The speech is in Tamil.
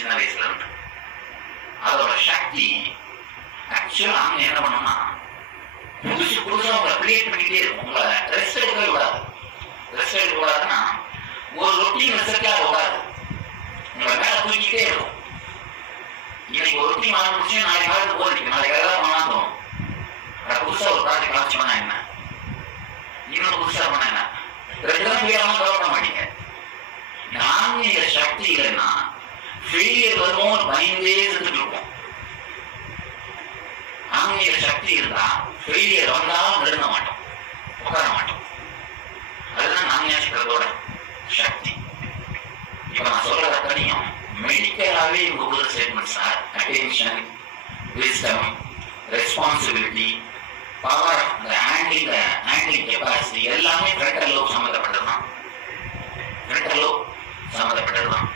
சின்ன வயசுல இருந்து. அதோட சக்தி ஆக்சுவலா அவங்க என்ன பண்ணணும்னா புதுசு புதுசா உங்களை கிரியேட் பண்ணிக்கிட்டே இருக்கும். உங்களை ரெஸ்ட் எடுக்கவே விடாது. ரெஸ்ட் எடுக்க கூடாதுன்னா ஒரு ரொட்டீன் ரிசல்ட்டாக விடாது, உங்களை மேல தூக்கிட்டே இருக்கும். இன்னைக்கு ஒரு ரொட்டீன் வாங்க முடிச்சு நாளைக்கு நாளைக்கு போதிக்கும், நாளைக்கு எதாவது பண்ணலாம் தோணும். புதுசா ஒரு ப்ராஜெக்ட் லான்ச் பண்ணா என்ன, இன்னொரு புதுசா பண்ண என்ன, ரெண்டு தான் வீரமா கவலைப்பட மாட்டீங்க. ஆன்மீக சக்தி இல்லைன்னா ஃபெயிலியர் வருவோம் பயந்தே செஞ்சுட்டு இருப்போம். ஆன்மீக சக்தி இருந்தா ஃபெயிலியர் வந்தாலும் நெருங்க மாட்டோம், உட்கார மாட்டோம். அதுதான் ஆன்மீகத்தோட சக்தி. இப்ப நான் சொல்றத தனியும் மெடிக்கலாவே இவங்க உள்ள statements attention, wisdom, responsibility, power, இந்த ஹேண்ட்லிங் கெப்பாசிட்டி எல்லாமே ஃப்ரண்டல் லோப் சம்மந்தப்பட்டதுதான். Frontal lobe சம்மந்தப்பட்டதுதான்.